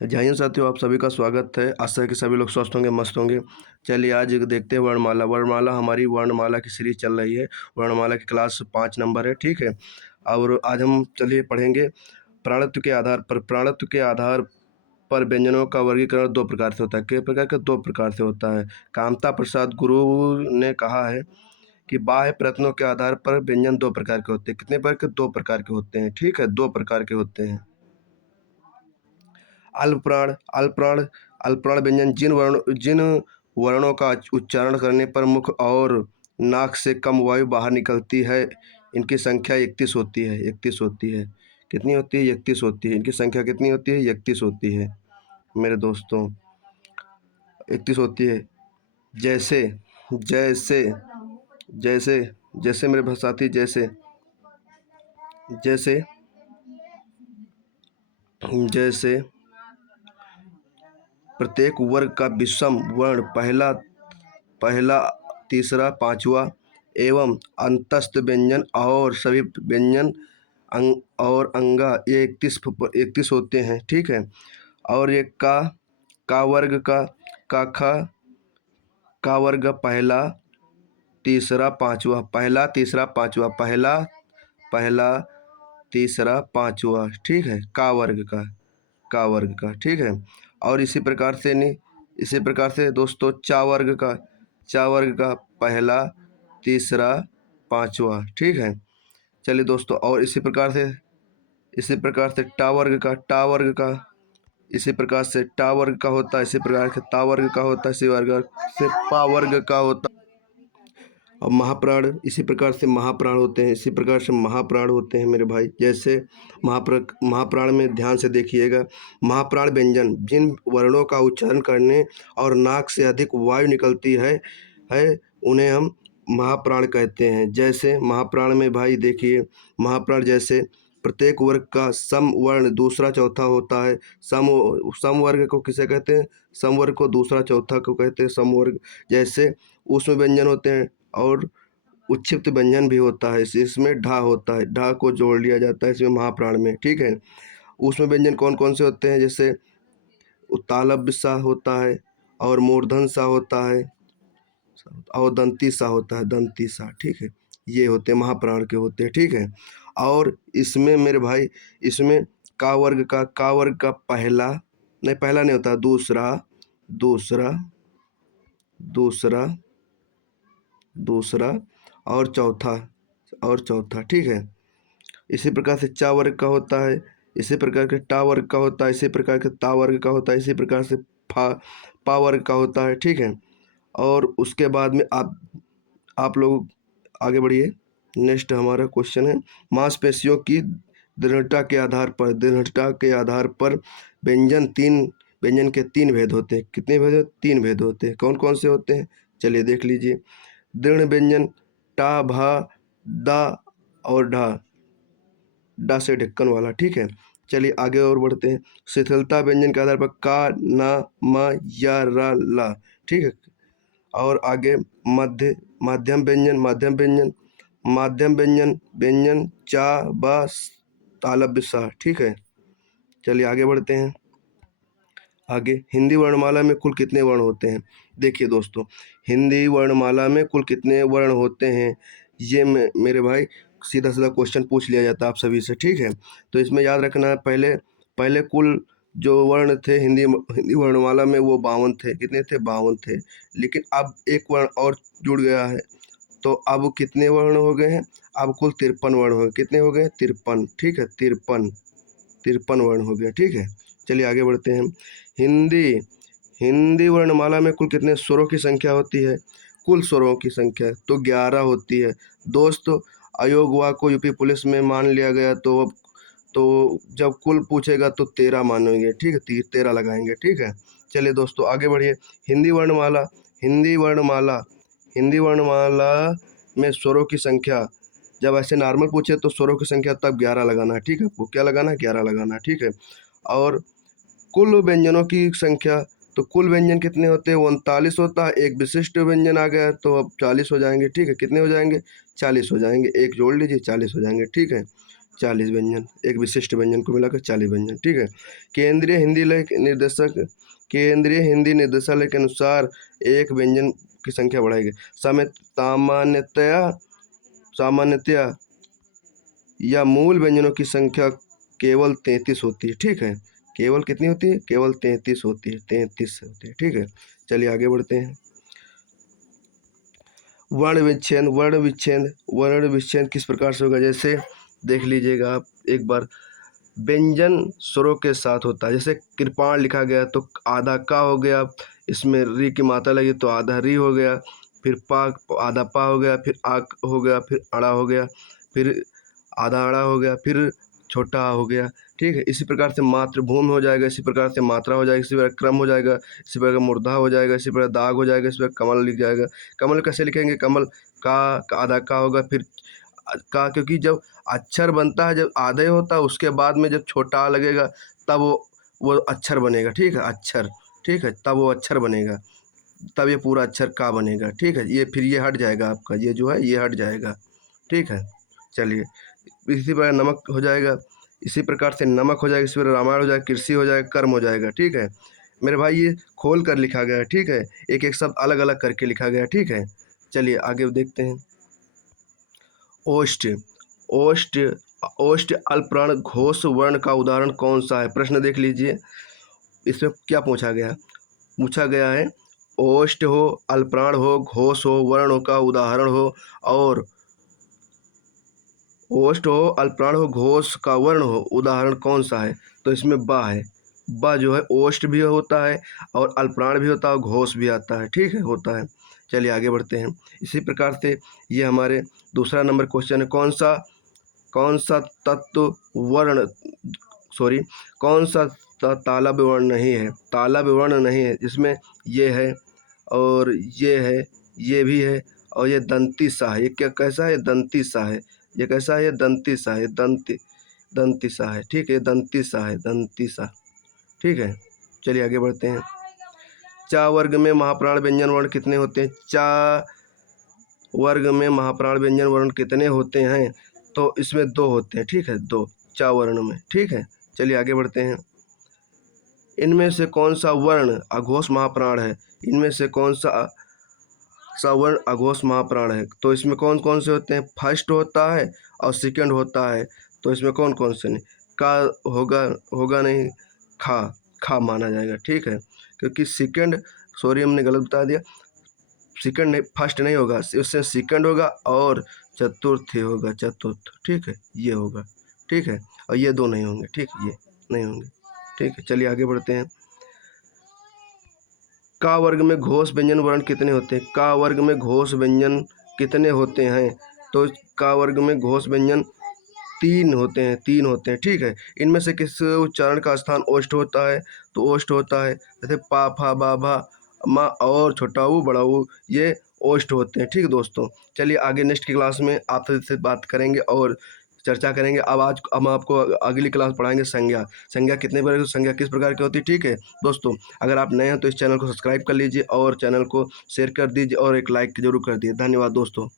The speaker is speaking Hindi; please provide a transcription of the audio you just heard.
जय हिंद साथियों, आप सभी का स्वागत है। आशा है कि सभी लोग स्वस्थ होंगे, मस्त होंगे। चलिए आज देखते हैं वर्णमाला। वर्णमाला हमारी वर्णमाला की सीरीज चल रही है। वर्णमाला की क्लास 5 नंबर है, ठीक है। और आज हम चलिए पढ़ेंगे प्राणत्व के आधार पर। प्राणत्व के आधार पर व्यंजनों का वर्गीकरण दो प्रकार से होता है। किस प्रकार का? दो प्रकार से होता है। कामता प्रसाद गुरु ने कहा है कि बाह्य प्रयत्नों के आधार पर व्यंजन दो प्रकार के होते हैं। कितने प्रकार के? दो प्रकार के होते हैं, ठीक है। दो प्रकार के होते हैं। अल्पप्राण अल्पप्राण अल्पप्राण व्यंजन जिन वर्णों का उच्चारण करने पर मुख और नाक से कम वायु बाहर निकलती है, इनकी संख्या 31 होती है। 31 होती है। कितनी होती है? 31 होती है। इनकी संख्या कितनी होती है? 31 होती है मेरे दोस्तों, 31 होती है। जैसे जैसे जैसे जैसे मेरे साथी, जैसे जैसे जैसे प्रत्येक वर्ग का विषम वर्ण पहला पहला तीसरा पांचवा एवं अंतस्थ व्यंजन और सभी व्यंजन और अंगा ये 31 होते हैं, ठीक है। और ये का वर्ग का वर्ग पहला तीसरा पांचवा, पहला तीसरा पांचवा, पहला पहला तीसरा पांचवा, ठीक है। का वर्ग का, ठीक है। और इसी प्रकार से दोस्तों चा वर्ग का पहला तीसरा पांचवा, ठीक है। चलिए दोस्तों, और इसी प्रकार से टा वर्ग का इसी प्रकार से टा वर्ग का होता है। इसी प्रकार से ता वर्ग का होता है। इसी वर्ग से पा वर्ग का होता है। और महाप्राण, इसी प्रकार से महाप्राण होते हैं। इसी प्रकार से महाप्राण होते हैं मेरे भाई। जैसे महाप्राण में ध्यान से देखिएगा। महाप्राण व्यंजन जिन वर्णों का उच्चारण करने और नाक से अधिक वायु निकलती है उन्हें हम महाप्राण कहते हैं। जैसे महाप्राण में भाई देखिए, महाप्राण जैसे प्रत्येक वर्ग का सम वर्ण दूसरा चौथा होता है। सम वर्ग को किसे कहते हैं? सम वर्ग को दूसरा चौथा को कहते हैं सम वर्ग। जैसे उसमें व्यंजन होते हैं और उच्छिप्त व्यंजन भी होता है। इसमें ढा होता है, ढा को जोड़ लिया जाता है इसमें महाप्राण में, ठीक है। उसमें व्यंजन कौन कौन से होते हैं? जैसे तालव्य सा होता है और मूर्धन सा होता है और दंती सा होता है, दंती सा, ठीक है। ये होते हैं महाप्राण के होते हैं, ठीक है। और इसमें मेरे भाई, इसमें का वर्ग का पहला नहीं होता, दूसरा दूसरा दूसरा दूसरा और चौथा, ठीक है। इसी प्रकार से चा वर्ग का होता है। इसी प्रकार के टा वर्ग का होता है। इसी प्रकार के ता वर्ग का होता है। इसी प्रकार से पा वर्ग का होता है, ठीक है। और उसके बाद में आप लोग आगे बढ़िए। नेक्स्ट हमारा क्वेश्चन है, मांसपेशियों की दृढ़ता के आधार पर व्यंजन के तीन भेद होते हैं। कितने भेद होते? तीन भेद होते हैं। कौन कौन से होते हैं? चलिए देख लीजिए। दृढ़ व्यंजन टा भा दा और डा से ढक्कन वाला, ठीक है। चलिए आगे और बढ़ते हैं। शिथिलता व्यंजन के आधार पर का ना म या रा ला, ठीक है। और आगे माध्यम व्यंजन चा बा तालव्य सा, ठीक है। चलिए आगे बढ़ते हैं। आगे हिंदी वर्णमाला में कुल कितने वर्ण होते हैं? देखिए दोस्तों, हिंदी वर्णमाला में कुल कितने वर्ण होते हैं, ये मेरे भाई सीधा सीधा क्वेश्चन पूछ लिया जाता है आप सभी से, ठीक है। तो इसमें याद रखना है, पहले पहले कुल जो वर्ण थे हिंदी वर्णमाला में वो 52 थे। कितने थे? 52 थे। लेकिन अब एक वर्ण और जुड़ गया है, तो अब कितने वर्ण हो गए हैं? अब कुल 53 वर्ण हो गए। कितने हो गए? 53, ठीक है। 53 वर्ण हो गया, ठीक है। चलिए आगे बढ़ते हैं। हिंदी हिंदी वर्णमाला में कुल कितने स्वरों की संख्या होती है? कुल स्वरों की संख्या तो 11 होती है दोस्तों। अयोगवा को यूपी पुलिस में मान लिया गया, तो अब तो जब कुल पूछेगा तो 13 मानेंगे, ठीक है। 13 लगाएंगे, ठीक है। चलिए दोस्तों आगे बढ़िए। हिंदी वर्णमाला हिंदी वर्णमाला हिंदी वर्णमाला में स्वरों की संख्या, जब ऐसे नॉर्मल पूछे तो स्वरों की संख्या तब 11 लगाना है, ठीक है। आपको क्या लगाना है? 11 लगाना है, ठीक है। और कुल व्यंजनों की संख्या, तो कुल व्यंजन कितने होते हैं? 39 होता है। एक विशिष्ट व्यंजन आ गया तो अब 40 हो जाएंगे, ठीक है। कितने हो जाएंगे? 40 हो जाएंगे। एक जोड़ लीजिए, 40 हो जाएंगे, ठीक है। 40 व्यंजन, एक विशिष्ट व्यंजन को मिलाकर 40 व्यंजन, ठीक है। केंद्रीय हिंदी केंद्रीय हिंदी निर्देशालय के अनुसार एक व्यंजन की संख्या बढ़ाई गई। सामान्यतया या मूल व्यंजनों की संख्या केवल 33 होती है, ठीक है। केवल कितनी होती है? केवल 33 होती है, 33 होती है, ठीक है। चलिए आगे बढ़ते हैं। वर्ण विच्छेद किस प्रकार से होगा? जैसे देख लीजिएगा आप एक बार, व्यंजन स्वरों के साथ होता है। जैसे कृपाण लिखा गया तो आधा का हो गया, इसमें री की मात्रा लगी तो आधा री हो गया, फिर पा आधा पा हो गया, फिर आ हो गया, फिर अड़ा हो गया, फिर आधा अड़ा हो गया, फिर छोटा आ हो गया, ठीक है। इसी प्रकार से मातृभूमि हो जाएगा, इसी प्रकार से मात्रा हो जाएगी, इसी प्रकार क्रम हो जाएगा, इसी प्रकार मूर्धा हो जाएगा, इसी प्रकार दाग हो जाएगा, इसी प्रकार कमल लिख जाएगा। कमल कैसे लिखेंगे? कमल का आधा का होगा, फिर का, क्योंकि जब अक्षर बनता है जब आधे होता है, उसके बाद में जब छोटा आ लगेगा तब वो अक्षर बनेगा, ठीक है। अक्षर, ठीक है, तब वो अक्षर बनेगा, तब ये पूरा अक्षर का बनेगा, ठीक है। ये फिर ये हट जाएगा आपका, ये जो है ये हट जाएगा, ठीक है। चलिए इसी प्रकार नमक हो जाएगा, इसी प्रकार से नमक हो जाएगा, इसी प्रकार रामायण हो जाएगा, कृषि हो जाएगा, कर्म हो जाएगा, ठीक है मेरे भाई। ये खोल कर लिखा गया है, ठीक है, एक एक शब्द अलग अलग करके लिखा गया है, ठीक है। चलिए आगे देखते हैं। ओष्ठ ओष्ठ ओष्ठ अल्पप्राण घोष वर्ण का उदाहरण कौन सा है? प्रश्न देख लीजिए, इसमें क्या पूछा गया? पूछा गया है ओष्ठ हो, अल्पप्राण हो, घोष हो, वर्ण का उदाहरण हो, और ओष्ठ हो, अल्पप्राण हो, घोष का वर्ण हो, उदाहरण कौन सा है? तो इसमें बा है। बा जो है ओष्ठ भी होता है और अल्पप्राण भी होता है और घोष भी आता है, ठीक है, होता है। चलिए आगे बढ़ते हैं। इसी प्रकार से ये हमारे दूसरा नंबर क्वेश्चन है। कौन सा तत्व वर्ण सॉरी कौन सा ताला विवरण नहीं है? ताला विवरण नहीं है जिसमें ये है और ये है, ये भी है, और ये दंती सा है। ये क्या कैसा है? दंती सा है। ये कैसा है? ये दंती सा है, दंती सा है, ठीक है, दंती सा है, दंती सा, ठीक है। चलिए आगे बढ़ते हैं। चा वर्ग में महाप्राण व्यंजन वर्ण कितने होते हैं? चा वर्ग में महाप्राण व्यंजन वर्ण कितने होते हैं? तो इसमें 2 होते हैं, ठीक है, 2 चा वर्ण में, ठीक है। चलिए आगे बढ़ते हैं। इनमें से कौन सा वर्ण अघोष महाप्राण है? इनमें से कौन सा सवर्ण अघोष महाप्राण है? तो इसमें कौन कौन से होते हैं? फर्स्ट होता है और सेकंड होता है। तो इसमें कौन कौन से नहीं? का होगा नहीं, खा खा माना जाएगा, ठीक है, क्योंकि सेकंड, सॉरी हमने गलत बता दिया, सेकंड नहीं, फर्स्ट नहीं होगा, उससे सेकंड होगा और चतुर्थ ही होगा, चतुर्थ, ठीक है, ये होगा, ठीक है, और ये 2 नहीं होंगे, ठीक, ये नहीं होंगे, ठीक है। चलिए आगे बढ़ते हैं। का वर्ग में घोष व्यंजन वर्ण कितने होते हैं? का वर्ग में घोष व्यंजन कितने होते हैं? तो का वर्ग में घोष व्यंजन 3 होते हैं, 3 होते हैं, ठीक है। इनमें से किस उच्चारण का स्थान ओष्ठ होता है? तो ओष्ठ होता है, जैसे पा फा बा भा मा और छोटा ऊ बड़ा ऊ, ये ओष्ठ होते हैं, ठीक है दोस्तों। चलिए आगे नेक्स्ट की क्लास में आपसे बात करेंगे और चर्चा करेंगे। अब हम आपको अगली क्लास पढ़ाएंगे संज्ञा। संज्ञा कितने प्रकार की, संज्ञा किस प्रकार की होती है, ठीक है दोस्तों। अगर आप नए हैं तो इस चैनल को सब्सक्राइब कर लीजिए और चैनल को शेयर कर दीजिए और एक लाइक जरूर कर दीजिए। धन्यवाद दोस्तों।